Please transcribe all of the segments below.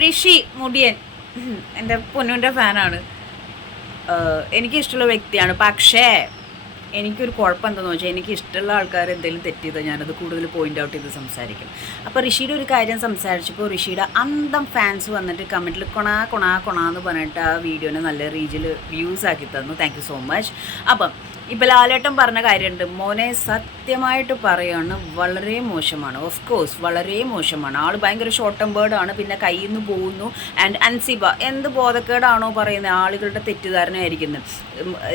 ഋഷി മുടിയൻ എൻ്റെ പൊന്നുവിൻ്റെ ഫാനാണ്. എനിക്കിഷ്ടമുള്ള വ്യക്തിയാണ്. പക്ഷേ എനിക്കൊരു കുഴപ്പം എന്താണെന്ന് വെച്ചാൽ എനിക്ക് ഇഷ്ടമുള്ള ആൾക്കാർ എന്തെങ്കിലും തെറ്റ് ചെയ്താൽ ഞാനത് കൂടുതൽ പോയിൻ്റ് ഔട്ട് ചെയ്ത് സംസാരിക്കും. അപ്പോൾ ഋഷിയുടെ ഒരു കാര്യം സംസാരിച്ചപ്പോൾ ഋഷിയുടെ അന്തം ഫാൻസ് വന്നിട്ട് കമൻറ്റിൽ കൊണാന്ന് പറഞ്ഞിട്ട് ആ വീഡിയോനെ നല്ല രീതിയിൽ വ്യൂസ് ആക്കി തന്നു. Thank you so much. അപ്പം ഇപ്പം ലാലേട്ടൻ പറഞ്ഞ കാര്യമുണ്ട്. മോനെ സത്യമായിട്ട് പറയുകയാണ്, വളരെ മോശമാണ്. ഓഫ് കോഴ്സ് വളരെ മോശമാണ്. ആൾ ഭയങ്കര ഷോർട്ട് ടെമ്പേർഡാണ്. പിന്നെ കയ്യിൽ നിന്ന് പോകുന്നു. ആൻഡ് അൻസിബ എന്ത് ബോധക്കേടാണോ പറയുന്നത്, ആളുകളുടെ തെറ്റിദ്ധാരണയായിരിക്കുന്നത്.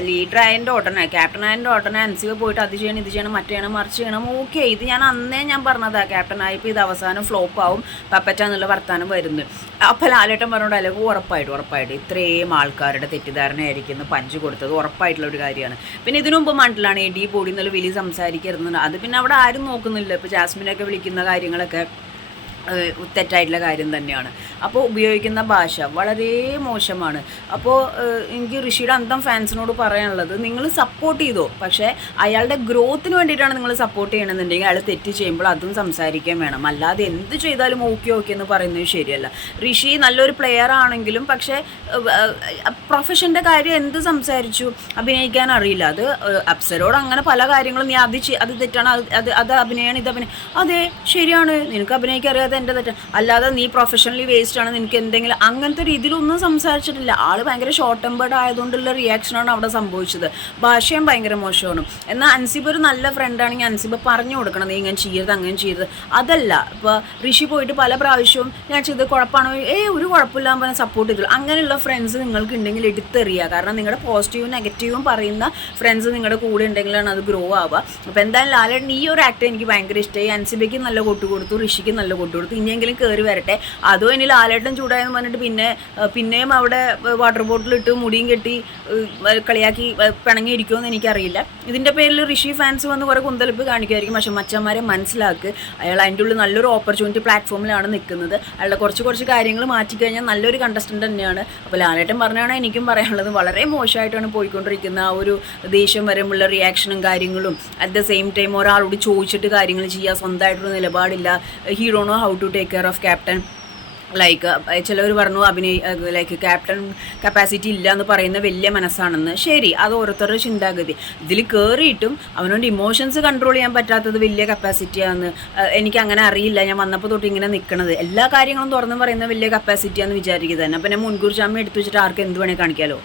ലീഡറായതിൻ്റെ ഉടനെ ക്യാപ്റ്റനായതിൻ്റെ ഉടനെ അൻസിബ പോയിട്ട് അത് ചെയ്യണം, ഇത് ചെയ്യണം, മറ്റേ ചെയ്യണം, മറിച്ച് ചെയ്യണം. ഓക്കെ, ഇത് ഞാൻ അന്നേ ഞാൻ പറഞ്ഞതാണ്. ക്യാപ്റ്റനായപ്പോൾ ഇത് അവസാനം ഫ്ലോപ്പ് ആവും, പപ്പറ്റ എന്നുള്ള വർത്താനം വരുന്നു. അപ്പോൾ ലാലേട്ടൻ പറഞ്ഞോണ്ട് അല്ലെങ്കിൽ ഉറപ്പായിട്ട് ഇത്രയും ആൾക്കാരുടെ തെറ്റിദ്ധാരണയായിരിക്കുന്നു പഞ്ച് കൊടുത്തത് ഉറപ്പായിട്ടുള്ള ഒരു കാര്യമാണ്. പിന്നെ ഇതിനു മുമ്പ് മണ്ടിലാണ് എടി പൊടി എന്നുള്ള വലിയ സംസാരിക്കരുത്. അത് പിന്നെ അവിടെ ആരും നോക്കുന്നില്ല. ഇപ്പോൾ ജാസ്മിനൊക്കെ വിളിക്കുന്ന കാര്യങ്ങളൊക്കെ തെറ്റായിട്ടുള്ള കാര്യം തന്നെയാണ്. അപ്പോൾ ഉപയോഗിക്കുന്ന ഭാഷ വളരെ മോശമാണ്. അപ്പോൾ എനിക്ക് ഋഷിയുടെ അന്തം ഫാൻസിനോട് പറയാനുള്ളത്, നിങ്ങൾ സപ്പോർട്ട് ചെയ്തോ, പക്ഷേ അയാളുടെ ഗ്രോത്തിന് വേണ്ടിയിട്ടാണ് നിങ്ങൾ സപ്പോർട്ട് ചെയ്യണമെന്നുണ്ടെങ്കിൽ അയാൾ തെറ്റ് ചെയ്യുമ്പോൾ അതും സംസാരിക്കാൻ വേണം. അല്ലാതെ എന്ത് ചെയ്താലും ഓക്കെ എന്ന് പറയുന്നത് ശരിയല്ല. ഋഷി നല്ലൊരു പ്ലെയർ ആണെങ്കിലും പക്ഷേ പ്രൊഫഷൻ്റെ കാര്യം എന്ത് സംസാരിച്ചു, അഭിനയിക്കാൻ അറിയില്ല. അത് അപ്സരോട് അങ്ങനെ പല കാര്യങ്ങളും നീ അത് തെറ്റാണ്, അത് അഭിനയമാണ്, ഇത് അഭിനയം. അതെ ശരിയാണ്, നിനക്ക് അഭിനയിക്കാൻ അറിയാതെ എൻ്റെ തെറ്റ്. അല്ലാതെ നീ പ്രൊഫഷണലി വേസ്റ്റ് ആണ്, നിനക്ക് എന്തെങ്കിലും അങ്ങനത്തെ രീതിയിലൊന്നും സംസാരിച്ചിട്ടില്ല. ആൾ ഭയങ്കര ഷോർട്ട് ടെമ്പേർഡ് ആയതുകൊണ്ടുള്ള റിയാക്ഷനാണ് അവിടെ സംഭവിച്ചത്. ഭാഷയും ഭയങ്കര മോശമാണ്. എന്നാൽ അൻസിബ ഒരു നല്ല ഫ്രണ്ടാണെങ്കിൽ അൻസിബ പറഞ്ഞു കൊടുക്കണം, നീ ഇങ്ങനെ ചെയ്യരുത്, അങ്ങനെ ചെയ്യരുത്. അതല്ല, ഇപ്പോൾ ഋഷി പോയിട്ട് പല പ്രാവശ്യവും ഞാൻ ചെയ്ത് കുഴപ്പമാണോ, ഒരു കുഴപ്പമില്ലാന്ന് പറഞ്ഞാൽ സപ്പോർട്ട് ചെയ്തു. അങ്ങനെയുള്ള ഫ്രണ്ട്സ് നിങ്ങൾക്ക് ഉണ്ടെങ്കിൽ എടുത്തെറിയുക. കാരണം നിങ്ങളുടെ പോസിറ്റീവും നെഗറ്റീവും പറയുന്ന ഫ്രണ്ട്സ് നിങ്ങളുടെ കൂടെ ഉണ്ടെങ്കിലാണ് അത് ഗ്രോ ആവുക. അപ്പോൾ എന്തായാലും ലാലേട്ടൻ ഈ ഒരു ആക്ട് എനിക്ക് ഭയങ്കര ഇഷ്ടമായി. അൻസിബയ്ക്ക് നല്ല കൊട്ടു കൊടുത്തു, ഋഷിക്ക് നല്ല കൊട്ടു കൊടുത്തു. ഇനിയെങ്കിലും കയറി വരട്ടെ. അതോ ഇനി ലാലേട്ടൻ ചൂടായെന്ന് പറഞ്ഞിട്ട് പിന്നെയും അവിടെ വാട്ടർ ബോട്ടിലിട്ട് മുടിയും കെട്ടി കളിയാക്കി പിണങ്ങിയിരിക്കുമെന്ന് എനിക്കറിയില്ല. ഇതിൻ്റെ പേരിൽ ഋഷി ഫാൻസ് വന്ന് കുറേ കുന്തലിപ്പ് കാണിക്കുമായിരിക്കും. പക്ഷേ മച്ചന്മാരെ മനസ്സിലാക്കുക, അയാൾ അതിൻ്റെ ഉള്ളിൽ നല്ലൊരു ഓപ്പർച്യൂണിറ്റി പ്ലാറ്റ്ഫോമിലാണ് നിൽക്കുന്നത്. അയാളുടെ കുറച്ച് കാര്യങ്ങൾ മാറ്റിക്കഴിഞ്ഞാൽ നല്ലൊരു കണ്ടസ്റ്റൻ്റ് തന്നെയാണ്. അപ്പോൾ ലാലേട്ടൻ പറഞ്ഞാണ് എനിക്കും പറയാനുള്ളത്, വളരെ മോശമായിട്ടാണ് പോയിക്കൊണ്ടിരിക്കുന്ന ആ ഒരു ദേഷ്യം വരുമ്പോഴുള്ള റിയാക്ഷനും കാര്യങ്ങളും. അറ്റ് ദ സെയിം ടൈം ഒരാളോട് ചോദിച്ചിട്ട് കാര്യങ്ങൾ ചെയ്യുക, സ്വന്തമായിട്ടൊരു നിലപാടില്ല. He don't know how to take care of captain. ചിലവർ പറഞ്ഞു ക്യാപ്റ്റൻ കപ്പാസിറ്റി ഇല്ല എന്ന് പറയുന്ന വലിയ മനസ്സാണെന്ന്. ശരി, അത് ഓരോരുത്തരുടെ ചിന്താഗതി. ഇതിൽ കയറിയിട്ടും അവനോട് ഇമോഷൻസ് കൺട്രോൾ ചെയ്യാൻ പറ്റാത്തത് വലിയ കപ്പാസിറ്റിയാണെന്ന് എനിക്കങ്ങനെ അറിയില്ല. ഞാൻ വന്നപ്പോൾ തൊട്ട് ഇങ്ങനെ നിൽക്കണത് എല്ലാ കാര്യങ്ങളും തുറന്ന് പറയുന്ന വലിയ കപ്പാസിറ്റിയാണെന്ന് വിചാരിക്കുക തന്നെ. അപ്പം ഞാൻ മുൻകൂർ ജാമ്യം എടുത്തു വെച്ചിട്ട് ആർക്ക് എന്ത് വേണേൽ കാണിക്കാമല്ലോ.